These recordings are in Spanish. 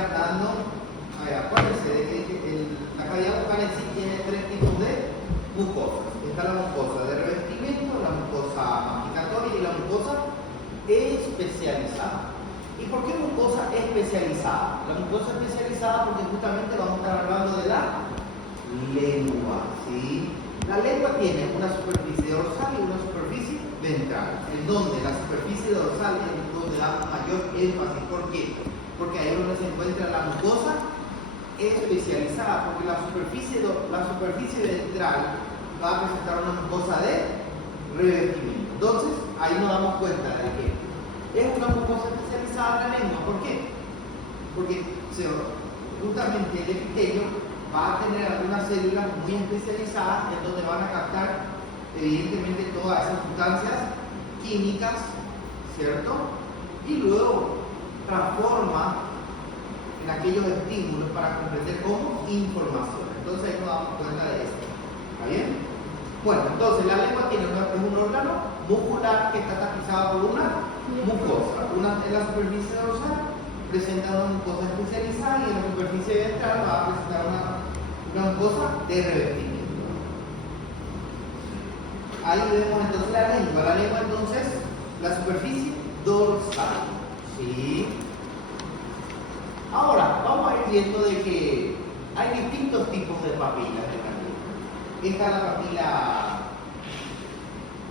hablando, a ver, acuérdense de que la cavidad bucal en sí tiene tres tipos de mucosas. Está la mucosa de revestimiento, la mucosa masticatoria y la mucosa especializada. ¿Y por qué mucosa especializada? La mucosa especializada porque justamente vamos a estar hablando de la lengua, ¿sí? La lengua tiene una superficie dorsal y una superficie ventral, en donde la superficie dorsal es donde damos mayor énfasis. ¿Por qué? Porque ahí es donde se encuentra la mucosa especializada, porque la superficie ventral va a presentar una mucosa de revestimiento. Entonces, ahí nos damos cuenta de que es una mucosa especializada en la lengua. ¿Por qué? Porque justamente el epitelio va a tener algunas células muy especializadas en donde van a captar evidentemente todas esas sustancias químicas, ¿cierto? Y luego transforma en aquellos estímulos para comprender como información. Entonces ahí nos damos cuenta de esto. ¿Está bien? Bueno, entonces la lengua tiene es un órgano muscular que está tapizado por una mucosa. Una en la superficie dorsal presenta una mucosa especializada y en la superficie ventral va a presentar una mucosa de revestimiento. Ahí vemos entonces la lengua. La lengua entonces, la superficie dorsal. ¿Sí? Ahora, vamos a ir viendo de que hay distintos tipos de papilas en la lengua. Esta es la papila,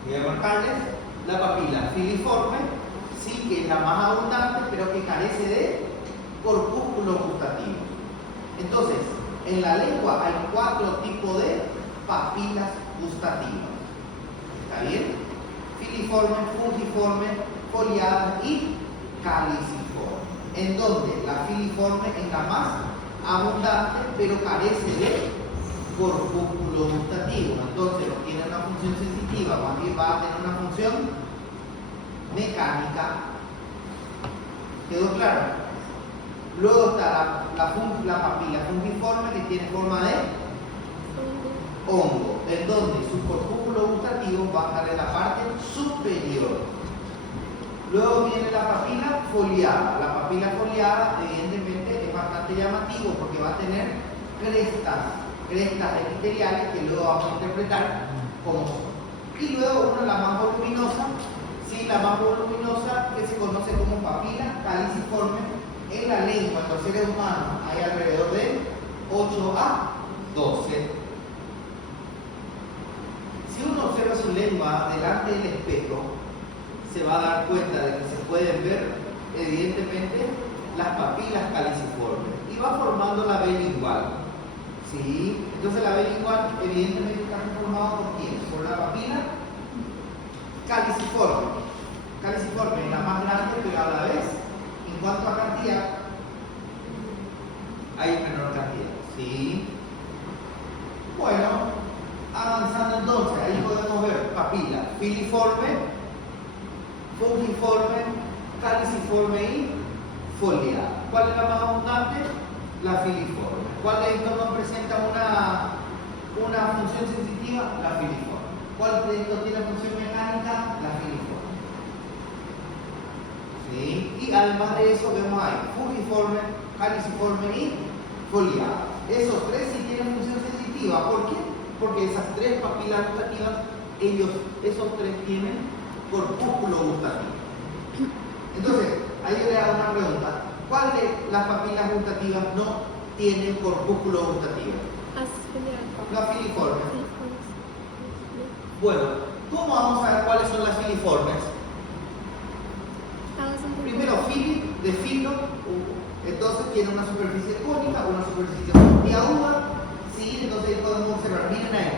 voy a marcarles, la papila filiforme, sí, que es la más abundante, pero que carece de corpúsculo gustativo. Entonces, en la lengua hay 4 tipos de papilas gustativas. ¿Está bien? Filiforme, fungiforme, foliadas y caliciforme. En donde la filiforme es la más abundante, pero carece de corpúsculo gustativo. Entonces, no tiene una función sensitiva, más bien va a tener una función mecánica. ¿Quedó claro? Luego está la papila fungiforme, que tiene forma de hongo, en donde su corpúsculo gustativo va a estar en la parte superior. Luego viene la papila foliada. La papila foliada, evidentemente, es bastante llamativo porque va a tener crestas epiteliales que luego vamos a interpretar como son. Y luego la más voluminosa, sí, la más voluminosa, que se conoce como papila caliciforme. En la lengua de los seres humanos hay alrededor de 8 a 12. Si uno observa su lengua delante del espejo, se va a dar cuenta de que se pueden ver evidentemente las papilas caliciformes y va formando la B lingual. ¿Sí? Entonces la B lingual evidentemente está conformada por quién? Por la papila caliciforme. Caliciforme es la más grande, pero a la vez, en cuanto a cantidad, hay menor cantidad. ¿Sí? Bueno, avanzando entonces, ahí podemos ver papila filiforme, fungiforme, caliciforme y foliada. ¿Cuál es la más abundante? La filiforme. ¿Cuál de estos no presenta una función sensitiva? La filiforme. ¿Cuál de estos tiene función mecánica? La filiforme. ¿Sí? Y además de eso vemos ahí fungiforme, caliciforme y foliada. Esos tres sí tienen función sensitiva. ¿Por qué? Porque esas tres papilas gustativas, esos tres tienen corpúsculo gustativo. Entonces, ahí yo le hago una pregunta. ¿Cuál de las papilas gustativas no tiene corpúsculo gustativo? La filiforme. Bueno, ¿cómo vamos a ver cuáles son las filiformes? Primero, de filo, entonces tiene una superficie cónica, una superficie puntiaguda. Sí, entonces podemos observar, miren ahí.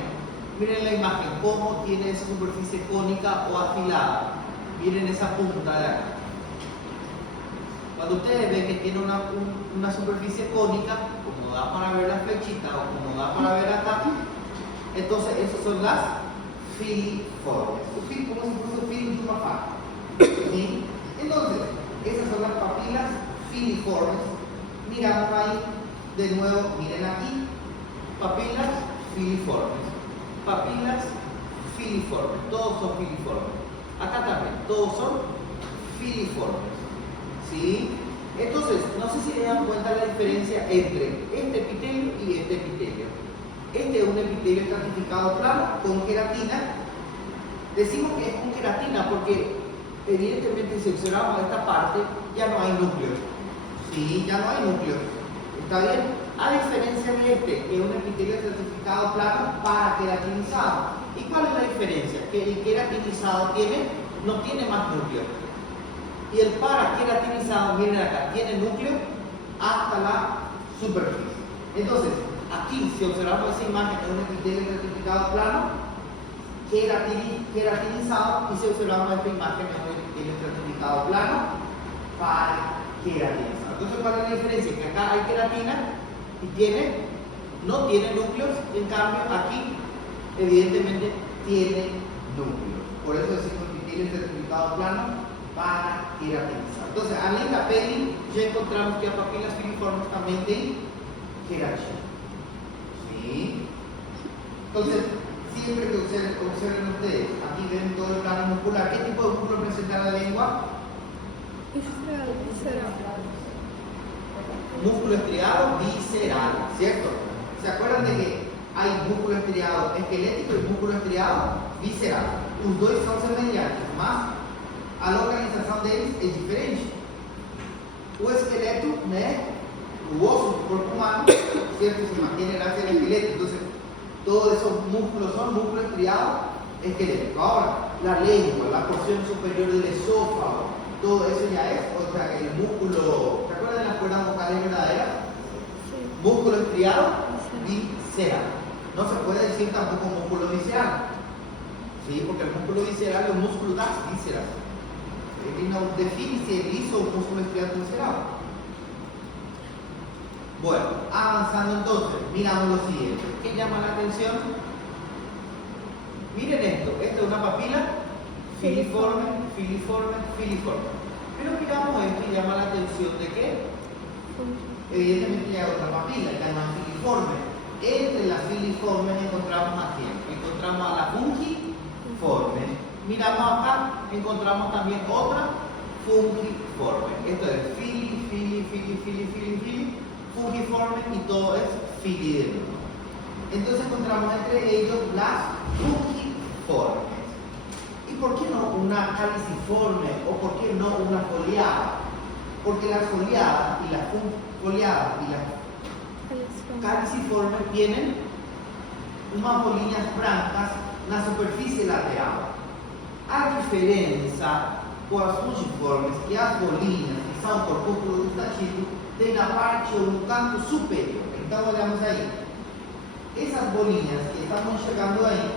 Miren la imagen, cómo tiene esa superficie cónica o afilada. Miren esa punta de acá. Cuando ustedes ven que tiene una superficie cónica, como da para ver la flechita o como da para ver acá, entonces esas son las filiformes. Como si fuese un filo de una faja. ¿Sí? Entonces, esas son las papilas filiformes. Miramos ahí, de nuevo, miren aquí, papilas filiformes. Papilas filiformes, todos son filiformes. Acá también, todos son filiformes. ¿Sí? Entonces, no sé si se dan cuenta la diferencia entre este epitelio y este epitelio. Este es un epitelio estratificado plano con queratina. Decimos que es con queratina porque evidentemente si observamos esta parte ya no hay núcleo. Sí, ya no hay núcleo. ¿Está bien? A diferencia de este, que es un epitelio estratificado plano para queratinizado. ¿Y cuál es la diferencia? Que el queratinizado no tiene más núcleo. Y el para queratinizado, miren acá, tiene núcleo hasta la superficie. Entonces, aquí si observamos esa imagen de un epitelio estratificado plano, queratinizado, y si observamos esta imagen de un epitelio estratificado plano para queratinizado. Entonces, ¿cuál es la diferencia? Que acá hay queratina y no tiene núcleos, en cambio aquí evidentemente tiene núcleos. Por eso decimos epitelio estratificado plano para queratinizar. Entonces, en la peli ya encontramos que a papilas filiformes también tienen queratina. ¿Sí? Entonces, siempre que observen ustedes, aquí ven todo el plano muscular. ¿Qué tipo de músculo presenta la lengua? Músculo estriado visceral, ¿cierto? ¿Se acuerdan de que hay músculo estriado esquelético y músculo estriado visceral? Los dos son semelhantes, mas a localização deles é diferente. O esqueleto, né? O osso do corpo humano, ¿cierto? Se mantiene gracias al esqueleto. Entonces, todos esos músculos son músculo estriado esquelético. Ahora, la lengua, la porción superior del esófago, todo eso ya es, o sea, el músculo, ¿se acuerdan de las cuerdas vocales verdaderas? Sí. Músculo estriado visceral. No se puede decir tampoco músculo visceral, ¿sí? Porque el músculo visceral es un músculo das vísceras. Y no define si es liso o músculo estriado visceral. Bueno, avanzando entonces, miramos lo siguiente. ¿Qué llama la atención? Miren esto es una papila filiforme. Pero miramos esto y llama la atención de que evidentemente ya hay otra papila, llama filiforme. Entre las filiformes encontramos a quién? Encontramos a la fungiforme. Miramos acá, encontramos también otra fungiforme. Esto es fili, fungiforme y todo es fili de nuevo. Entonces encontramos entre ellos las fungiformes. ¿Y por qué no una caliciforme o por qué no una foliada? Porque las foliadas y las caliciformes tienen unas bolillas brancas en la superficie lateral. A diferença com as fungiformes que as bolinhas que são corpúsculo gustativo têm na parte ou no canto superior. Então olhamos aí. Essas bolinhas que estamos chegando aí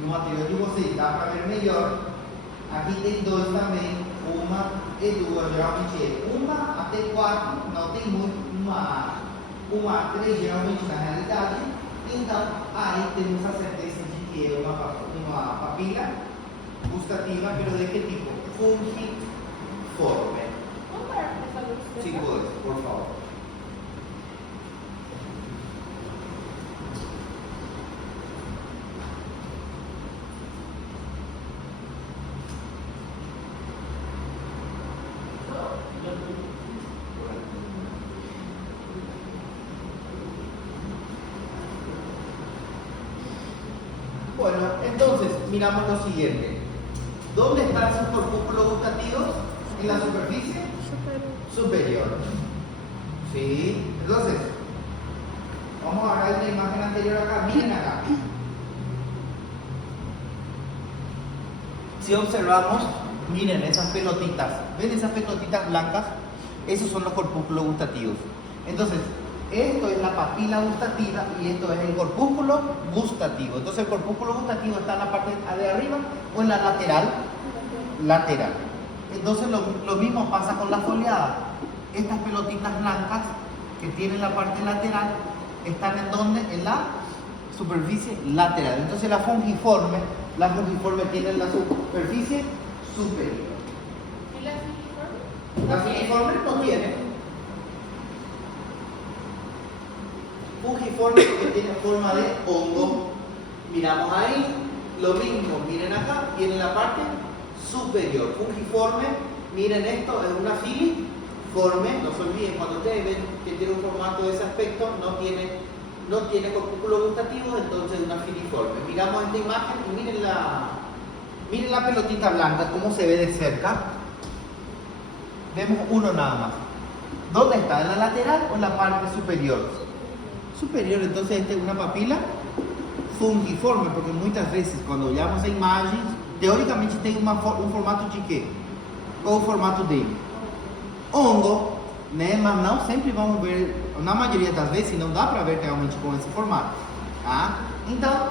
no material de vocês, dá para ver melhor. Aqui tem dois também, uma e duas, geralmente é uma até quatro, não tem muito, uma a três geralmente na realidade. Então aí temos a certeza de que é uma papila gustativa, pero de que tipo? Fungiforme. Si puedes, por favor. Bueno, entonces miramos lo siguiente. ¿Dónde están sus corpúsculos gustativos? ¿En la superficie? Superior. ¿Sí? Entonces, vamos a ver la imagen anterior acá. Miren acá. Si observamos, miren esas pelotitas. ¿Ven esas pelotitas blancas? Esos son los corpúsculos gustativos. Entonces, esto es la papila gustativa y esto es el corpúsculo gustativo. Entonces el corpúsculo gustativo está en la parte de arriba o en la lateral. Entonces lo mismo pasa con la foliada. Estas pelotitas blancas que tienen la parte lateral están en donde? En la superficie lateral. Entonces la fungiforme tiene la superficie superior. ¿Y la filiforme? La filiforme no tiene. Fungiforme que tiene forma de hongo. Miramos ahí, lo mismo, miren acá, tiene la parte superior. Fungiforme Miren esto, es una filiforme, no se olviden, cuando ustedes ven que tiene un formato de ese aspecto, no tiene corpúsculos gustativos, entonces es una filiforme. Miramos esta imagen y miren la pelotita blanca, cómo se ve de cerca. Vemos uno nada más. ¿Dónde está? ¿En la lateral o en la parte superior? Superior, entonces esta es una papila fungiforme, porque muitas veces quando olhamos a imagem, teoricamente tem um formato de quê? Qual o formato dele? Hongo, né? Mas não sempre vamos ver, na maioria das vezes não dá para ver realmente com esse formato, tá? Então,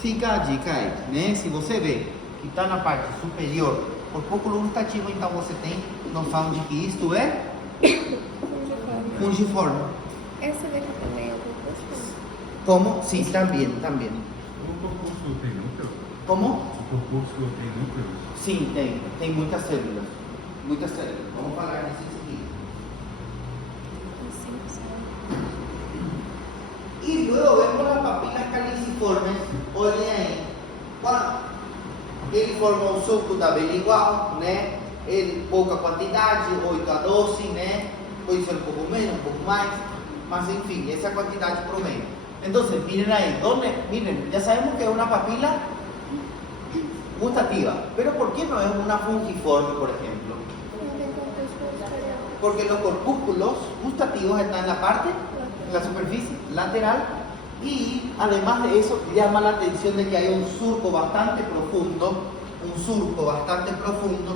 fica a dica aí, né? Se você vê que está na parte superior, corpúsculo gustativo, então você tem noção de que isto é fungiforme. Essa daqui também é o corpúsculo? Como? Sim, também. O corpúsculo tem núcleo? Como? O corpúsculo tem núcleo? Sim, tem muitas células. Muitas células. Vamos falar nisso aqui. E luego vemos as papilas caliciformes. Olhem aí. Ele forma um suco da abelha igual, né? Ele pouca quantidade, 8 a 12, né? Pode ser um pouco menos, um pouco mais. Mas enfim, essa é a quantidade promedio. Então, miren aí, miren, ya sabemos que es una papila gustativa, pero ¿por qué no es una fungiforme, por ejemplo? Porque los corpúsculos gustativos están en la parte, en la superficie lateral, y además de eso llama la atención de que hay un surco bastante profundo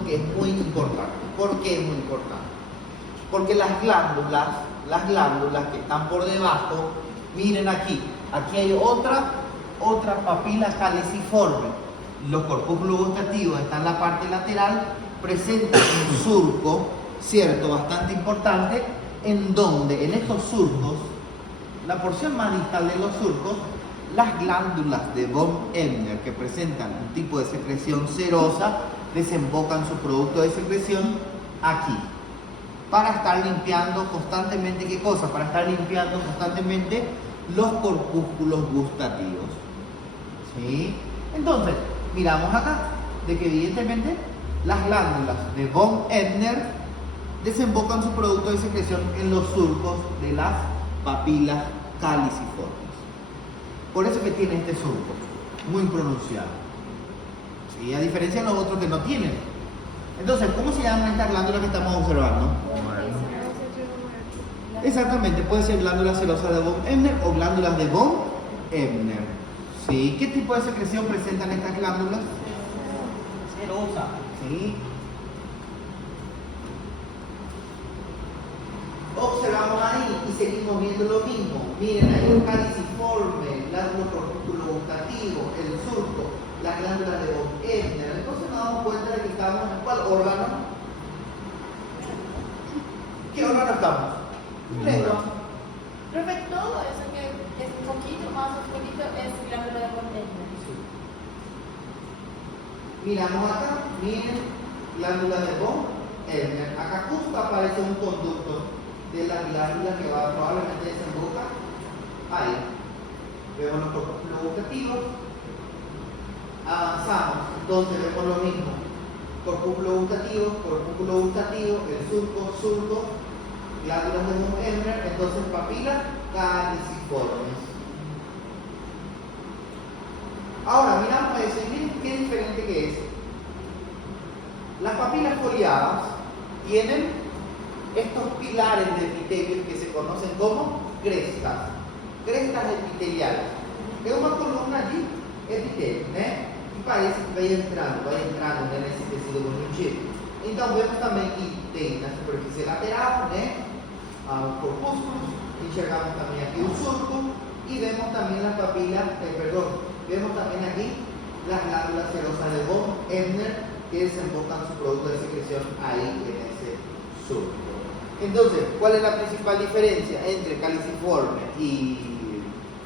que es muy importante. ¿Por qué es muy importante? Porque las glándulas que están por debajo, miren aquí hay otra papila caliciforme. Los corpúsculos gustativos están en la parte lateral, presentan un surco, cierto, bastante importante, en donde en estos surcos, la porción más distal de los surcos, las glándulas de von Ebner, que presentan un tipo de secreción serosa, desembocan su producto de secreción aquí, para estar limpiando constantemente, ¿qué cosa? Para estar limpiando constantemente los corpúsculos gustativos. ¿Sí? Entonces, miramos acá, de que evidentemente las glándulas de von Ebner desembocan su producto de secreción en los surcos de las papilas caliciformes. Por eso que tiene este surco, muy pronunciado. ¿Sí? A diferencia de los otros que no tienen. Entonces, ¿cómo se llaman estas glándulas que estamos observando? Exactamente, puede ser glándula serosa de von Ebner o glándulas de von Ebner. ¿Sí? ¿Qué tipo de secreción presentan estas glándulas? Serosa. ¿Sí? Observamos ahí y seguimos viendo lo mismo. Miren, hay un caliciforme, glándulo corpúsculo gustativo, el surco, las glándulas de von Ebner. Entonces nos damos cuenta de que estamos en ¿cuál órgano? ¿Qué órgano estamos? Recto. Profe, todo eso que es un poquito más oscurito es glándula de von Ebner. Miramos acá, miren, glándula de von Ebner. Acá justo aparece un conducto de la glándula que va probablemente desemboca ahí. Vemos los corpúsculos gustativos. Avanzamos, entonces vemos lo mismo. Corpúsculo gustativo, el surco, glándulas de von Ebner, entonces papilas caliciformes. Ahora miramos eso y miren qué diferente que es. Las papilas foliadas tienen estos pilares de epitelio que se conocen como crestas epiteliales. Es una columna allí epitelio, ¿eh? Y parece que va entrando nesse tecido conjuntivo. Então vemos também que tem na superfície lateral, né, os corpúsculos, enxergamos também aqui o surco y vemos también las papilas, vemos también aquí las glándulas serosas de von Ebner que desembocan su producto de secreción ahí en ese surco. Entonces, ¿cuál es la principal diferencia entre caliciforme y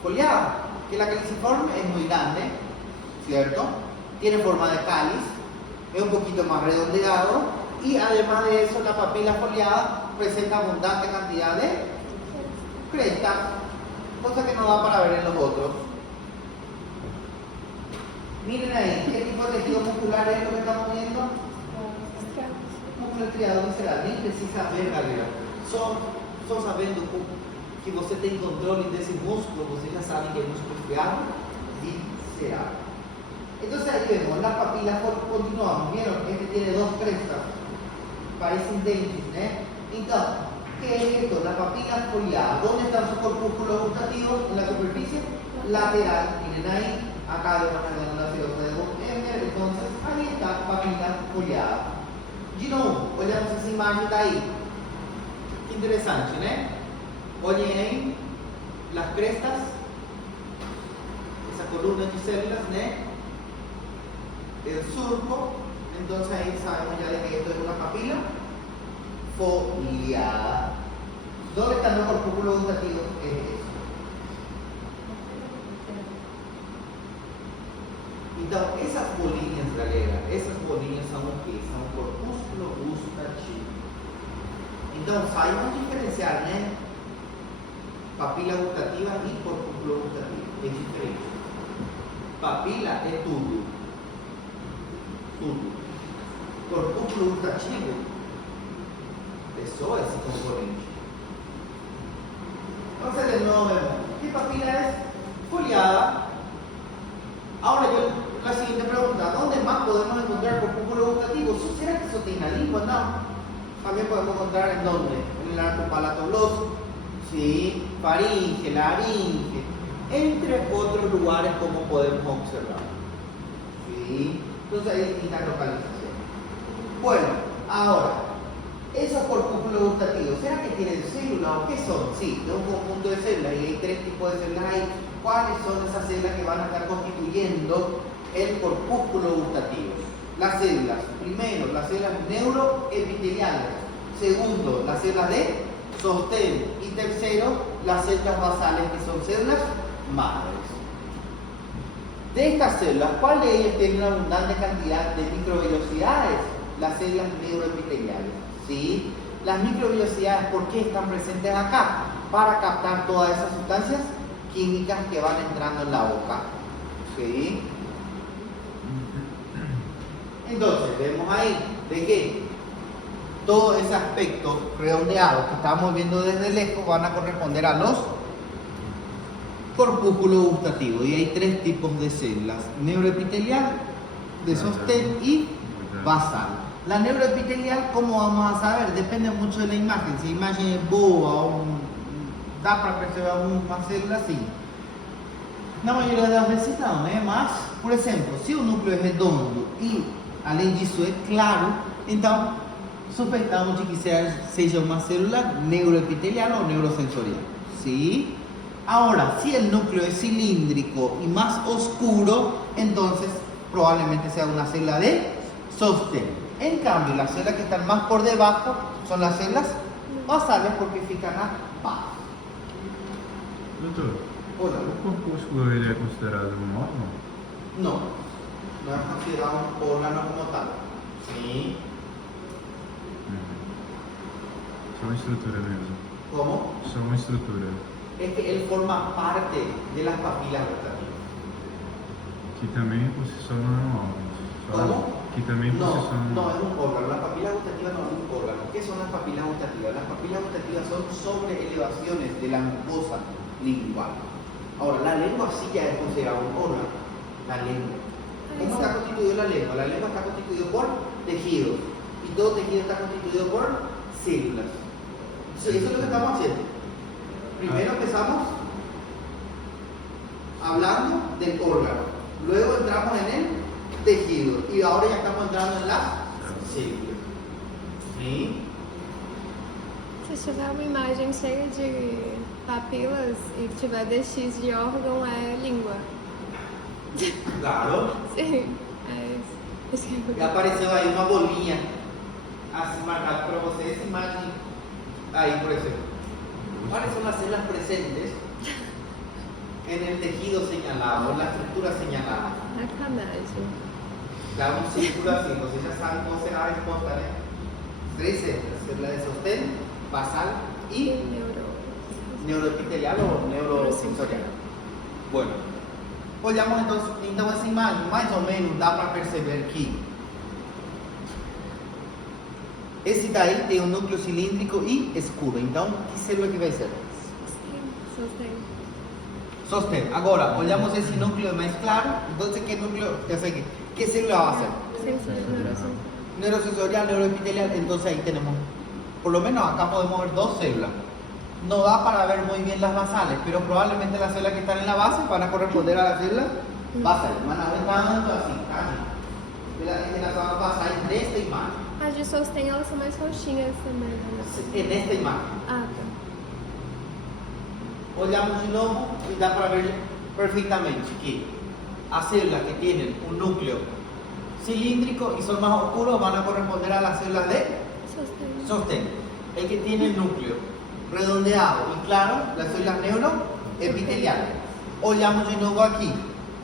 foliado? Que la caliciforme es muy grande, ¿cierto? Tiene forma de cáliz, es un poquito más redondeado y además de eso la papila foliada presenta abundante cantidad de crestas, cosa que no da para ver en los otros. Miren ahí, ¿qué tipo de tejido muscular es lo que estamos viendo? Músculo criador visceral, nem precisa ver, galera. Só sabendo que você tem controle desse músculo, você já sabe que é músculo criado visceral. Entonces ahí vemos las papilas, continuamos, vieron, este tiene dos crestas, parecen dentes, ¿eh? Entonces, ¿qué es esto? La papila foliada. ¿Dónde están sus corpúsculos gustativos? En la superficie lateral, miren ahí, acá vemos la glándula serosa de Gostner, entonces ahí está papila foliada. De novo, olhamos essa imagem daí. Que interessante, né? Olhem aí, as crestas, essa coluna de células, né? El surco, entonces ahí sabemos ya de que esto es una papila foliada. ¿Dónde están los corpúsculos gustativos? Es eso. Então, essas bolinhas, galera, essas bolinhas são o quê? São corpúsculo gustativo. Então, saibam diferenciar, né? Papila gustativa e corpúsculo gustativo. É diferente. Papila é tudo. Tudo. Corpúsculo gustativo é só esse componente. Entonces, de nuevo vemos, ¿qué papila es? Foliada. Ahora la siguiente pregunta, ¿dónde más podemos encontrar corpúsculo gustativo? ¿Será que eso tiene la lengua? No. También podemos encontrar en dónde, en el arco palatobloso, sí, faringe, laringe, entre otros lugares como podemos observar. ¿Sí? Entonces hay distintas localizaciones. Bueno, ahora, esos corpúsculos gustativos, ¿será que tienen células o qué son? Sí, es un conjunto de células y hay tres tipos de células ahí. ¿Cuáles son esas células que van a estar constituyendo el corpúsculo gustativo? Las células, primero, las células neuroepiteliales, segundo, las células de sostén y tercero, las células basales que son células madres. De estas células, ¿cuál de ellas tiene una abundante cantidad de microvellosidades? Las células neuroepiteliales, ¿sí? Las microvellosidades, ¿por qué están presentes acá? Para captar todas esas sustancias químicas que van entrando en la boca, ¿sí? Entonces, vemos ahí de que todo ese aspecto redondeado que estamos viendo desde lejos van a corresponder a los corpúsculos gustativos. Y hay tres tipos de células: neuroepitelial, de sostén y basal. La neuroepitelial, ¿cómo vamos a saber? Depende mucho de la imagen. Si la imagen es boa o dá para perceber uma célula assim. Na maioria das vezes não, né? Mas, por exemplo, se o núcleo é redondo e, além disso, é claro, então suspeitamos de que seja uma célula neuroepitelial ou neurosensorial. ¿Sí? Ahora, si el núcleo es cilíndrico y más oscuro, entonces probablemente sea una célula de sostén. En cambio, las células que están más por debajo son las células basales porque fican abajo. Doutor, Hola. o corpúsculo ele é considerado um órgão? No, no es considerado un órgano como tal. Sí. Só uma estrutura mesmo. ¿Cómo? Só uma estrutura. Es que él forma parte de las papilas gustativas. Que também por si só não é um órgão. ¿Cómo? Que também por si só No, no es un órgano. La papila gustativa no es un órgano. ¿Qué son las papilas gustativas? Las papilas gustativas son sobreelevaciones de la mucosa lingual. Ahora, la lengua sí ya es considerada un órgano. La lengua. ¿Cómo está constituida la lengua? La lengua está constituida por tejidos. Y todo tejido está constituido por células. Sí, eso es lo que estamos haciendo. Primero empezamos hablando del órgano. Luego entramos en el tejido. Y ahora ya estamos entrando en las células. ¿Sí? Se tiver uma imagem cheia de papilas e tiver DX de órgão, é língua. Claro. Sim, é isso. Ya apareceu aí uma bolinha assim marcada para você essa imagem aí, por exemplo. ¿Cuáles son las células presentes en el tejido señalado, en la estructura señalada? Sacanagem. Da un círculo así, entonces ya saben cómo será la respuesta, ¿eh? Tres células: célula de sostén, basal y neuroepitelial o neurosensorial. Bueno, olhamos então essa imagem, mais ou menos dá para perceber que Esse daí tem um núcleo cilíndrico e escuro. Então, que célula que vai ser? Sostém. Sostén. Agora, olhamos esse núcleo mais claro. Então, que núcleo, que célula va a ser? Neurosensorial, neuroepitelial. Entonces ahí tenemos, por lo menos acá podemos ver dos células. No da para ver muy bien las basales, pero probablemente las células que están en la base van a corresponder a las células basales. Van a ver tanto así, en las basales de esta imagen. As de sostém, elas são mais roxinhas também, né? En esta imagen. Ah, tá. Olhamos de novo y da para ver perfectamente que las células que tienen un núcleo cilíndrico y son más oscuros van a corresponder a las células de Sostém. sostén. El que tiene el núcleo redondeado y claro, las células neuroepiteliales. Olhamos de nuevo aquí.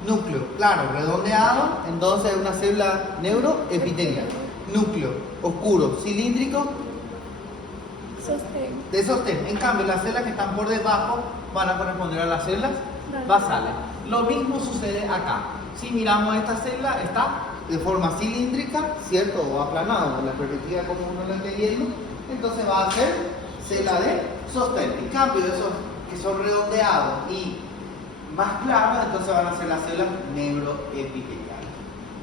Núcleo claro, redondeado, entonces una célula neuroepitelial. Núcleo oscuro, cilíndrico, Sostém. de sostén. En cambio, las células que están por debajo van a corresponder a las células basales. Lo mismo sucede acá. Si miramos esta célula, está de forma cilíndrica, ¿cierto? O aplanado, con la perspectiva como uno lo esté viendo. Entonces va a ser célula de sostén. En cambio, esos que son redondeados y más claros, entonces van a ser las células neuroepiteliales.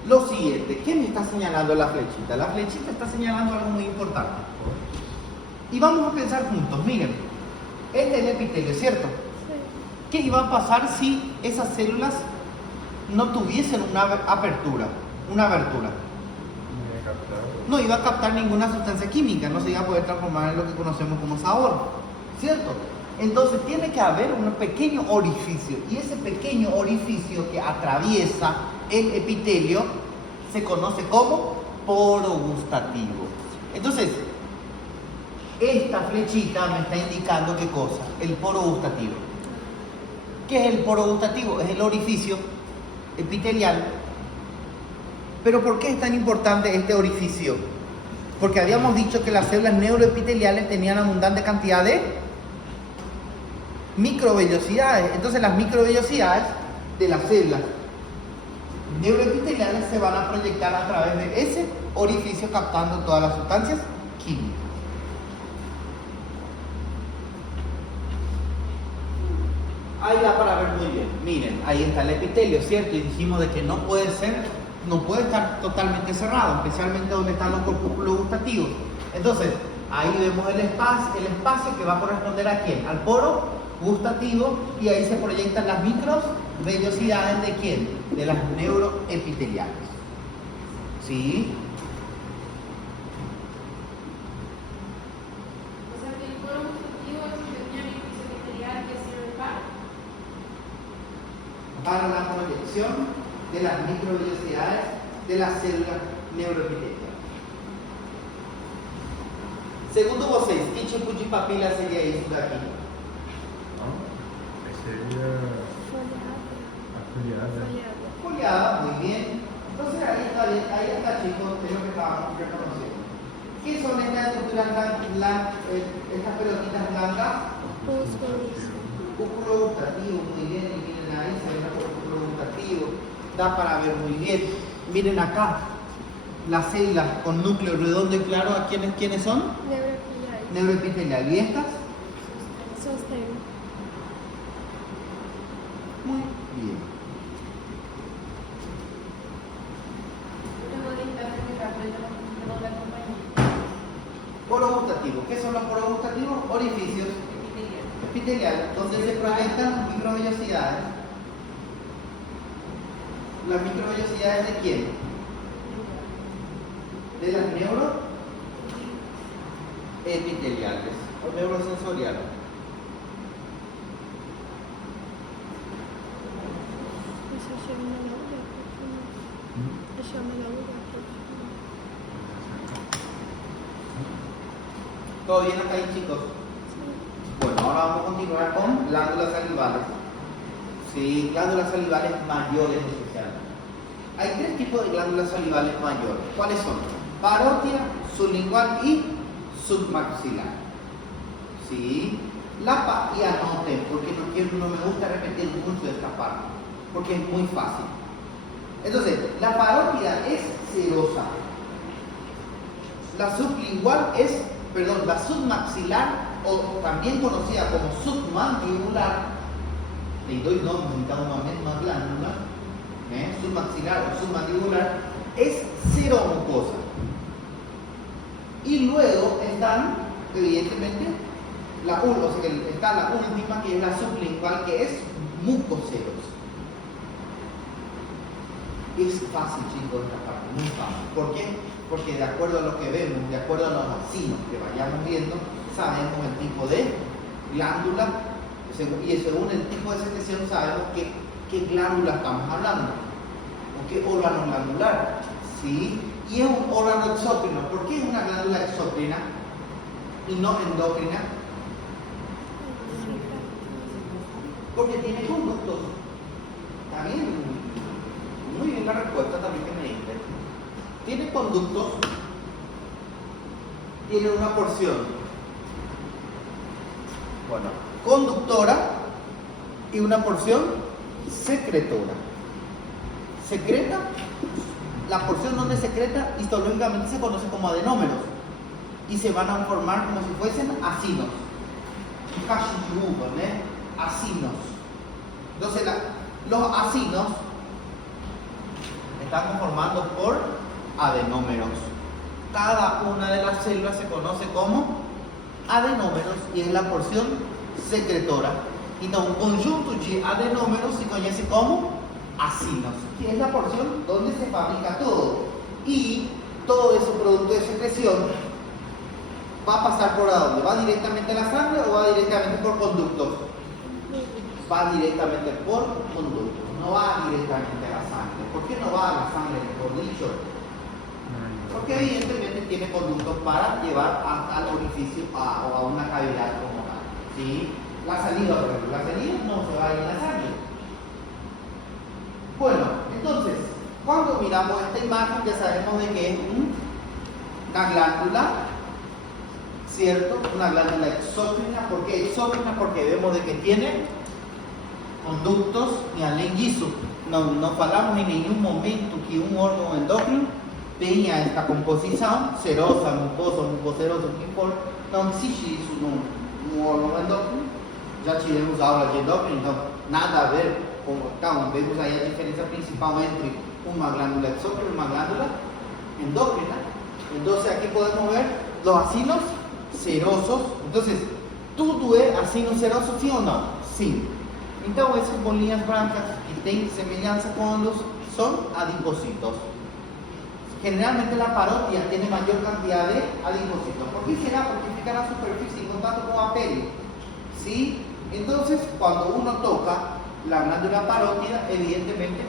Lo siguiente, ¿qué me está señalando la flechita? La flechita está señalando algo muy importante. Y vamos a pensar juntos, miren, este es el epitelio, ¿cierto? Sí. ¿Qué iba a pasar si esas células no tuviesen una apertura, una abertura? No iba a captar ninguna sustancia química, no se iba a poder transformar en lo que conocemos como sabor, ¿cierto? Entonces tiene que haber un pequeño orificio, y ese pequeño orificio que atraviesa el epitelio se conoce como poro gustativo. Entonces, esta flechita me está indicando qué cosa, el poro gustativo. ¿Qué es el poro gustativo? Es el orificio epitelial. Pero ¿por qué es tan importante este orificio? Porque habíamos dicho que las células neuroepiteliales tenían abundante cantidad de microvellosidades. Entonces las microvellosidades de las células neuroepiteliales se van a proyectar a través de ese orificio captando todas las sustancias químicas. Ahí da para ver muy bien. Miren, ahí está el epitelio, ¿cierto? Y dijimos de que no puede estar totalmente cerrado, especialmente donde están los corpúsculos gustativos. Entonces, ahí vemos el espacio que va a corresponder a quién, al poro gustativo, y ahí se proyectan las microvellosidades de quién, de las neuroepiteliales. ¿Sí? O sea que el poro gustativo es un pequeño orificio epitelial que sirve Para la proyección de las microvellosidades de las células neuroepiteliales. Segundo vocês, que tipo de papila seria isso daqui? Sería afiliada. Foliada, muy bien. Entonces ahí está bien, ahí está, chicos, es lo que estábamos reconociendo. ¿Qué son estas estructuras estas pelotitas blancas? Cúpulo gustativo, muy bien, y miren ahí, se ve el cúpulo gustativo, da para ver muy bien. Miren acá, las células con núcleo redondo y claro, ¿a quiénes son? Neuroepitelial. Neuroepitelial. ¿Y estas? Sostém. Muy bien. Poro gustativo. ¿Qué son los poros gustativos? Orificios epiteliales, donde se proyectan microvellosidades. ¿Las microvellosidades de quién? De las neuroepiteliales o neurosensoriales. Isso eu chamo melhor lugar pra filmar. Eu chamo melhor lugar pra filmar. ¿Todo bien acá ahí, chicos? Bueno, ahora vamos a continuar con glándulas salivales. Sí, glándulas salivales mayores especialmente. Hay tres tipos de glándulas salivales mayores. ¿Cuáles son? Parótida, sublingual y submaxilar. ¿Sí? Y anoten, porque no me gusta repetir mucho esta parte, porque es muy fácil. Entonces, la parótida es serosa. La sublingual es, perdón, la submaxilar, o también conocida como submandibular. Le doy nombre a una misma glándula, submaxilar o submandibular, es cero mucosa. Y luego están, evidentemente, está la última, que es la sublingual, que es mucocerosa. Es fácil, chicos, esta parte, muy fácil. ¿Por qué? Porque de acuerdo a lo que vemos, de acuerdo a los vacinos que vayamos viendo, sabemos el tipo de glándula, y según el tipo de secreción sabemos qué glándula estamos hablando, o qué órgano glandular, ¿sí? Y es un órgano exócrino. ¿Por qué es una glándula exócrina y no endocrina? Porque tiene conductos. También, muy bien la respuesta también que me diste. Tiene conductos, tiene una porción, bueno, conductora y una porción secretora. Secreta, la porción donde secreta histológicamente se conoce como adenómeros y se van a formar como si fuesen acinos. Acinos. Entonces los acinos están conformados por adenómeros. Cada una de las células se conoce como adenómeros y es la porción secretora. Então, un conjunto de adenómeros se conoce como acinos, que es la porción donde se fabrica todo. Y todo ese producto de secreción va a pasar por dónde? ¿Va directamente a la sangre o va directamente por conductos? Va directamente por conductos, no va directamente a la sangre. ¿Por qué no va a la sangre, mejor dicho? Porque evidentemente tiene conductos para llevar al orificio o a una cavidad como tal, ¿sí? La saliva, por ejemplo, la saliva no se va a ir a la sangre. Bueno, entonces, cuando miramos esta imagen ya sabemos de que es una glándula, ¿cierto? Una glándula exócrina. ¿Por qué exócrina? Porque vemos de que tiene conductos e além disso, não falamos em nenhum momento que um órgão endócrino tenha esta composição serosa, mucosa, mucocerosa, o que for. Não existe isso num órgão endócrino. Já tivemos aula de endócrino, então nada a ver com. Então, vemos aí a diferença principal entre uma glândula exócrina e uma glândula endócrina. Então, aqui podemos ver os acinos serosos. Então, tudo é acino seroso, sim ou não? Sim. Então, essas bolinhas brancas que têm semelhança com los son adipocitos. Generalmente la parotia tiene mayor cantidad de adipocitos. ¿Por qué será? Porque fica en la superficie en contacto con la piel. ¿Sí? Entonces, cuando uno toca la glándula parótida, evidentemente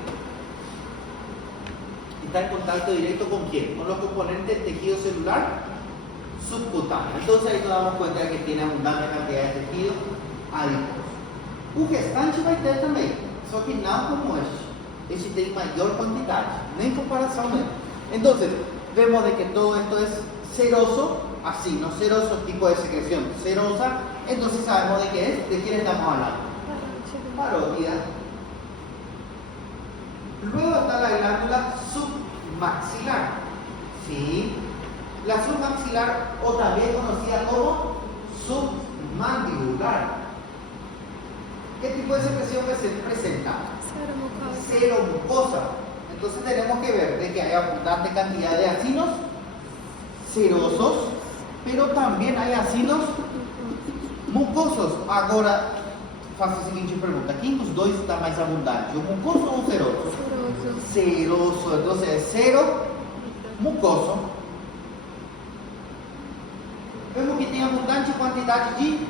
está en contacto directo con quién? Con los componentes del tejido celular subcutáneo. Entonces ahí nos damos cuenta de que tiene abundante cantidad de tejido adiposo. O restante vai ter também, só que não como este. Este tem maior quantidade, nem comparação mesmo. Então, vemos de que todo esto es seroso, así, no seroso tipo de secreción, serosa. Entonces sabemos de qué es, de quién estamos hablando. Parótida. Luego está la glándula submaxilar, ¿sí? La submaxilar, o también conocida como submandibular. ¿Qué tipo de secreción presenta? Cero mucosa. Entonces tenemos que ver de que hay abundante cantidad de acinos serosos, pero también hay acinos mucosos. Agora, faço a seguinte pergunta: quem dos dois está mais abundante, o mucoso ou o seroso? Seroso. Entonces es cero mucoso. Vemos que tem abundante quantidade de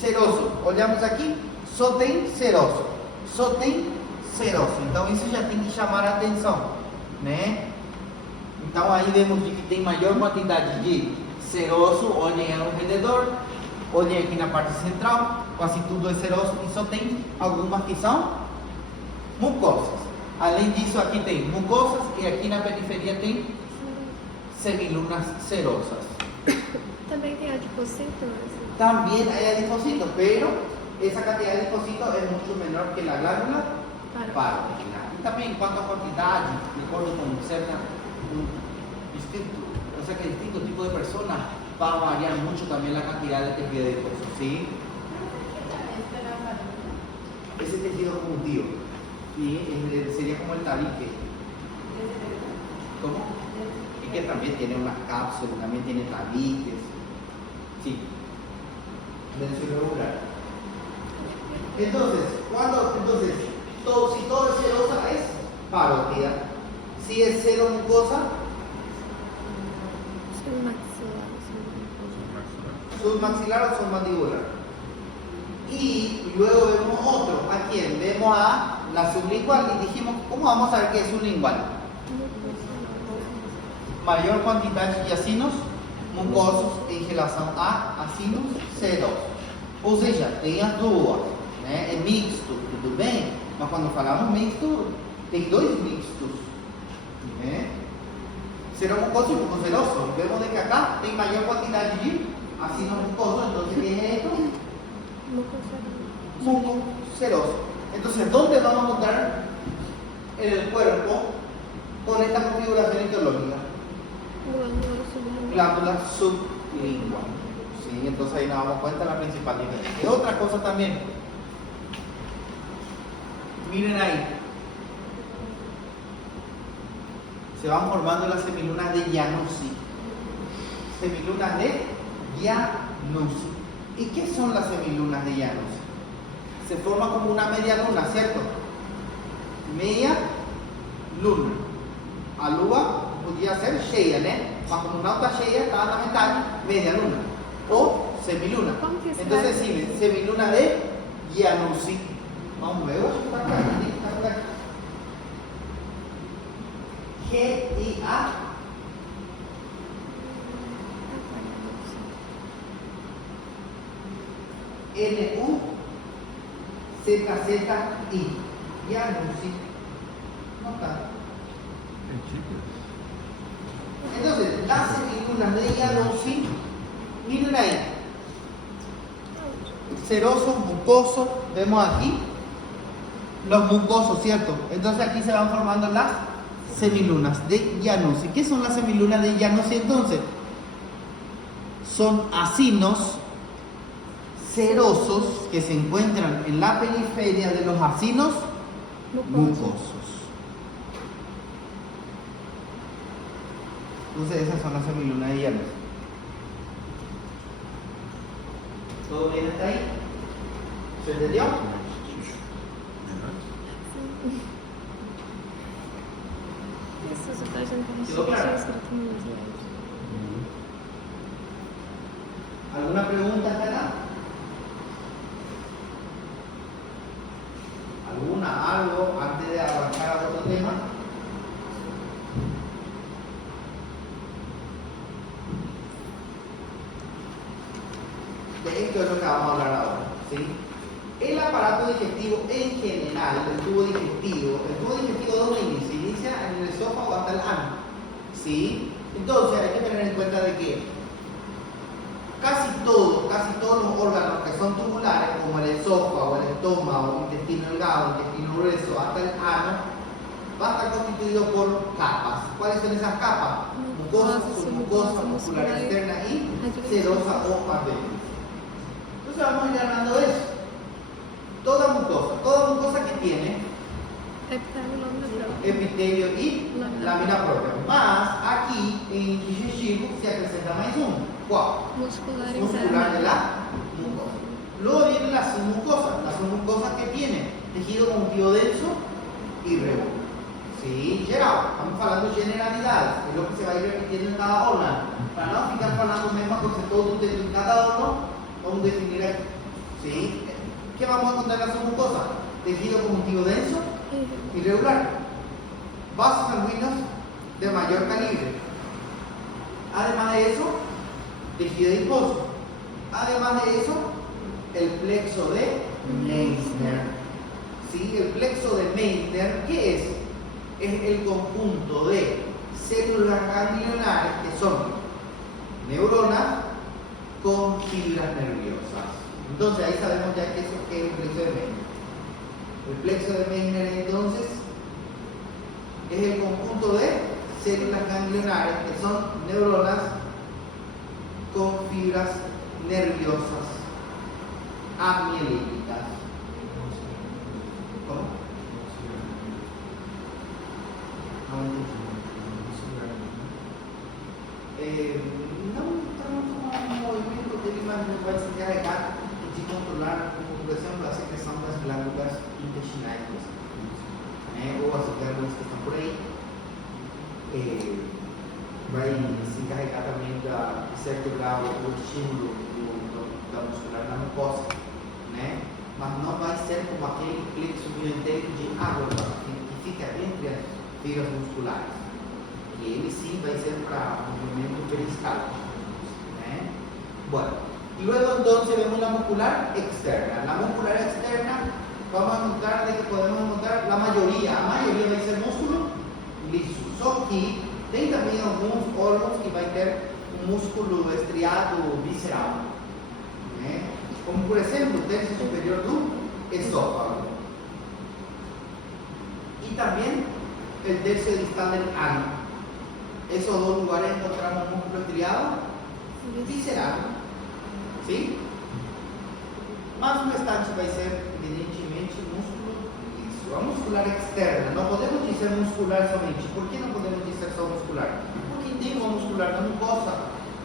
seroso. Olhamos aqui, só tem seroso. Só tem seroso. Então isso já tem que chamar a atenção, né? Então aí vemos que tem maior quantidade de seroso. Olhem ao redor, olhem aqui na parte central, quase tudo é seroso e só tem algumas que são mucosas. Além disso, aqui tem mucosas e aqui na periferia tem semilunas serosas. Também tem adipocito? También hay adipocitos, pero esa cantidad de adipocitos es mucho menor que la glándula parótida. también en cuanto a cantidad, de acuerdo con distinto tipo de personas, va a variar mucho también la cantidad de tejido adiposo, ¿sí? Ese tejido conjuntivo, ¿sí? Sería como el tabique. ¿Cómo? Es que también tiene unas cápsulas, también tiene tabiques, sí. Denso irregular. Entonces, si todo es serosa es parótida. Si es cero mucosa, submaxilar o submandibular. Y luego vemos otro. ¿A quién? Vemos a la sublingual y dijimos, ¿cómo vamos a ver qué es sublingual? Mayor quantidade de acinos mucosos em relação a acinos serosos. Ou seja, tem as duas, né? É mixto, tudo bem? Mas quando falamos mixto, tem dois mixtos, né? Seromucoso y mucoceroso. Vemos de que acá tem mayor quantidade de acinos mucosos, entonces ¿qué es esto? Mucoceroso. Entonces, ¿dónde vamos a encontrar en el cuerpo con esta configuración histológica? Glándula sublingual. ¿Sí? Entonces ahí nos damos cuenta de la principal diferencia. Otra cosa también. Miren ahí. Se van formando las semilunas de Januzzi. Semilunas de Januzzi. ¿Y qué son las semilunas de Januzzi? Se forma como una media luna, ¿cierto? Media luna. A lua podia ser cheia, né? Mas como não está cheia, está na metade, media luna. O semiluna. Entonces decime, semiluna de Januzzi. Vamos ver, está por aquí. G-I-A. N-U-Z-Z-I. Januzzi. No está. Entonces, las semilunas de Januzzi, miren ahí, seroso, mucoso, vemos aquí los mucosos, ¿cierto? Entonces aquí se van formando las semilunas de Januzzi. ¿Qué son las semilunas de Januzzi entonces? Son acinos serosos que se encuentran en la periferia de los acinos mucosos. Entonces esas son las semilunas de Januzzi. ¿Todo bien hasta ahí? ¿Se entendió? ¿Quedó claro? ¿Alguna pregunta hasta acá? ¿Algo antes de avanzar a otro tema? De esto es lo que vamos a hablar ahora, ¿sí? El aparato digestivo en general, el tubo digestivo ¿dónde inicia? Inicia en el esófago hasta el ano, ¿sí? Entonces hay que tener en cuenta de que casi todos los órganos que son tubulares, como el esófago, el estómago, el intestino delgado, el intestino grueso, hasta el ano, va a estar constituido por capas. ¿Cuáles son esas capas? Mucosa, submucosa, muscular externa y serosa o adventicia. Entonces vamos a ir hablando de eso. Toda mucosa que tiene epitelio y lámina propia. Más aquí en digestivo se acrescenta más uno. ¿Cuál? Muscular de la mucosa. Luego viene la submucosa. La submucosa que tiene tejido conjuntivo denso y regular. Sí, geral. Estamos hablando de generalidades. Es lo que se va a ir repitiendo en cada órgano. Para no ficar hablando misma cosa todo dentro de cada órgano, vamos a definir aquí. ¿Sí? ¿Qué vamos a encontrar en la submucosa? Tejido conjuntivo denso y regular. Vasos sanguíneos de mayor calibre. Además de eso, tejido adiposo. Además de eso, el plexo de Meissner. ¿Sí? El plexo de Meissner, ¿qué es? Es el conjunto de células ganglionares que son neuronas con fibras nerviosas. Entonces ahí sabemos ya que eso es el plexo de Meissner. El plexo de Meissner entonces es el conjunto de células ganglionares, que son neuronas con fibras nerviosas amielíticas. ¿Cómo? Não um movimento dele, mas não vai se encarregar de controlar, como por exemplo, a secreção das glândulas intestinais, ou as glândulas que estão por aí. Vai se encarregar também de certo grau do estímulo da muscular na mucosa, né? Mas não vai ser como aquele plexo miotérico de água que fica entre as fibras musculares. E ele sim vai ser para movimento peristáltico, né? Bueno, y luego entonces vemos la muscular externa. La muscular externa, vamos a notar de que podemos encontrar a maioria vai ser músculo liso. Só que tem também alguns órgãos que vai ter um músculo estriado visceral, né? Como por exemplo o terço superior do esófago. Y también el tercio distal del ano. Esos dos lugares encontramos músculo estriado visceral, ¿sí? Mas o restante vai ser, evidentemente, músculo liso. A muscular externa, não podemos dizer muscular somente. Por que não podemos dizer só muscular? Porque tem uma muscular na mucosa.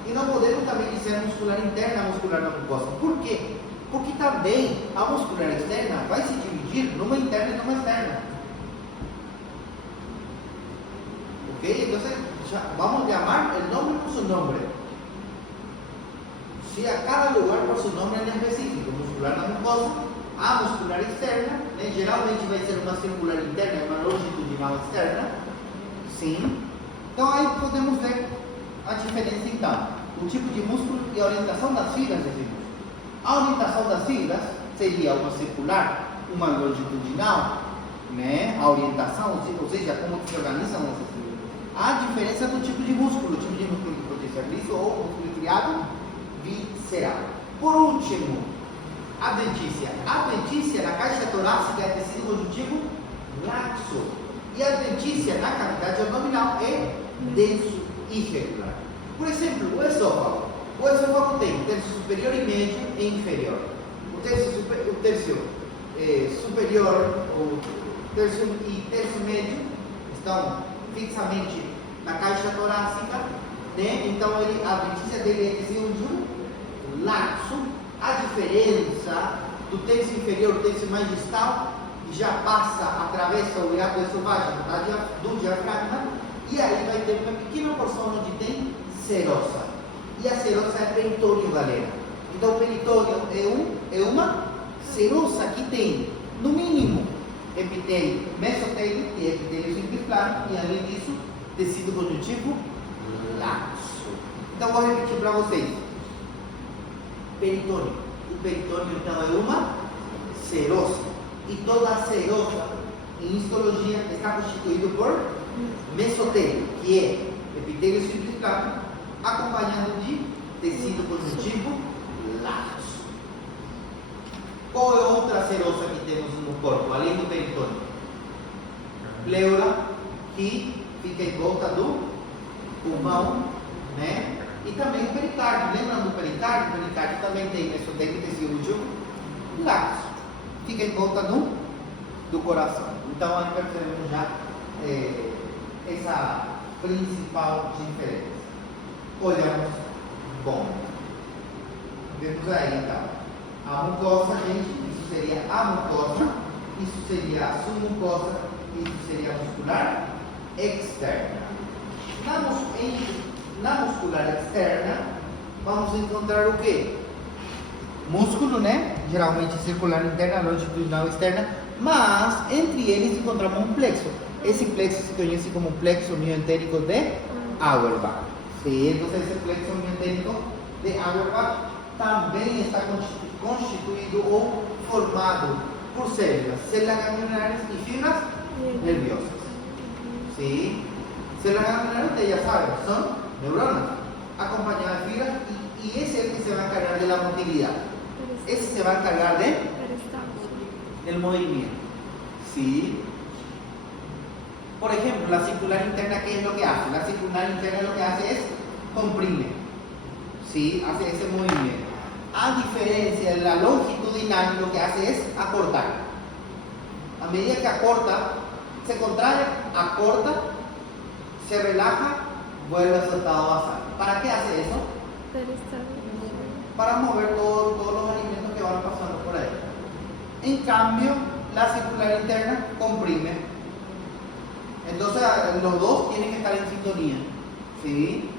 E não podemos também dizer muscular interna, muscular na mucosa. Por quê? Porque também a muscular externa vai se dividir numa interna e numa externa. Ok? Então, vamos chamar o nome por seu nome. Si a cada lugar por su nombre en específico, muscular na mucosa, a muscular externa, geralmente vai ser uma circular interna e uma longitudinal externa, sim. Então aí podemos ver a diferença então, o tipo de músculo e a orientação das fibras. A orientação das fibras seria uma circular, uma longitudinal, né? A orientação, ou seja, como se organizam essas fibras. A diferença do tipo de músculo que pode ser liso ou músculo estriado visceral. Por último, adventícia. A adventícia na caixa torácica é tecido conjuntivo laxo. E a adventícia na cavidade abdominal é denso e irregular. Por exemplo, o esôfago. O esôfago tem terço superior e médio e inferior. O terço superior, o terço e terço médio estão fixamente na caixa torácica, né? Então a adventícia dele é tecido laxo. A diferença do terço inferior ao terço mais distal já passa, atravessa o hiato esofágico do diafragma, e aí vai ter uma pequena porção onde tem serosa. E a serosa é peritônio, galera. Então o peritônio é uma serosa que tem, no mínimo, epitélio mesotélio e epitélio simples plano, e além disso, tecido conjuntivo laxo. Então vou repetir para vocês. Peritônio. O peritônio então é uma serosa. E toda a serosa em histologia está constituído por mesotélio, que é epitélio simples plano, acompanhado de tecido conjuntivo laxo. Qual é outra serosa que temos no corpo, além do peritônio? Pleura, que fica em volta do pulmão, né? E também o pericárdio. Lembram do pericárdio? O pericárdio também tem mesotélio e tecido laxo. Fica em volta do coração. Então aí percebemos já essa principal diferença. Olhamos, bom, vemos aí então, a mucosa, gente, isso seria a mucosa, isso seria a submucosa, isso seria a muscular externa. Na muscular externa, vamos encontrar o quê? Músculo, né? Geralmente circular interna, longitudinal externa, mas entre eles encontramos um plexo. Esse plexo se conhece como plexo miotérico de Auerbach. Sí, entonces ese plexo miotérico de Auerbach também está constituído ou formado por células ganglionares e fibras nerviosas. Sí. Células ganglionares, ustedes ya saben, son neuronas acompañadas de fibras, y ese es el que se va a encargar de la motilidad. Ese se va a encargar del movimiento. Sí. Por ejemplo, la circular interna, ¿qué es lo que hace? La circular interna lo que hace es comprime, ¿sí? Hace ese movimiento. A diferencia de la longitudinal, lo que hace es acortar. A medida que acorta, se contrae, acorta, se relaja, vuelve a su estado basal. ¿Para qué hace eso? Para mover todos los alimentos que van pasando por ahí. En cambio, la circular interna comprime. Entonces, los dos tienen que estar en sintonía, ¿sí?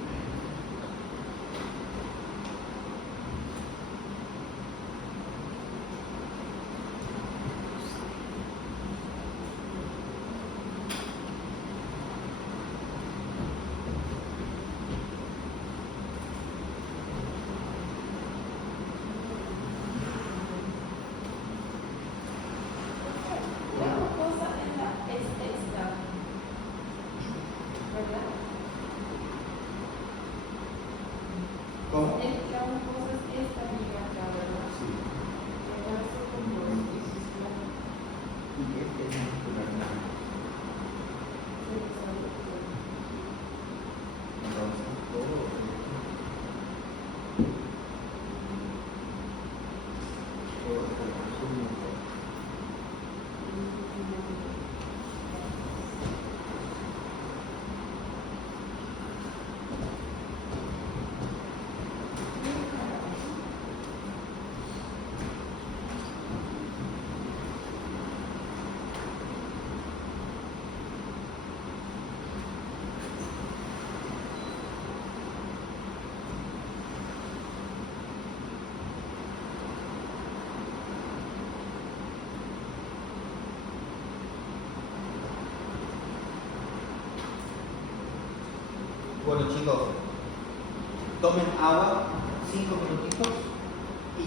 La mucosa es esta, ¿verdad? ¿Cómo? La mucosa es esta liga acá, ¿verdad? Sí. Y acá está compuesto, y es la Y este es la circular interna. Entonces, todo Bueno, chicos, tomen agua 5 minutos.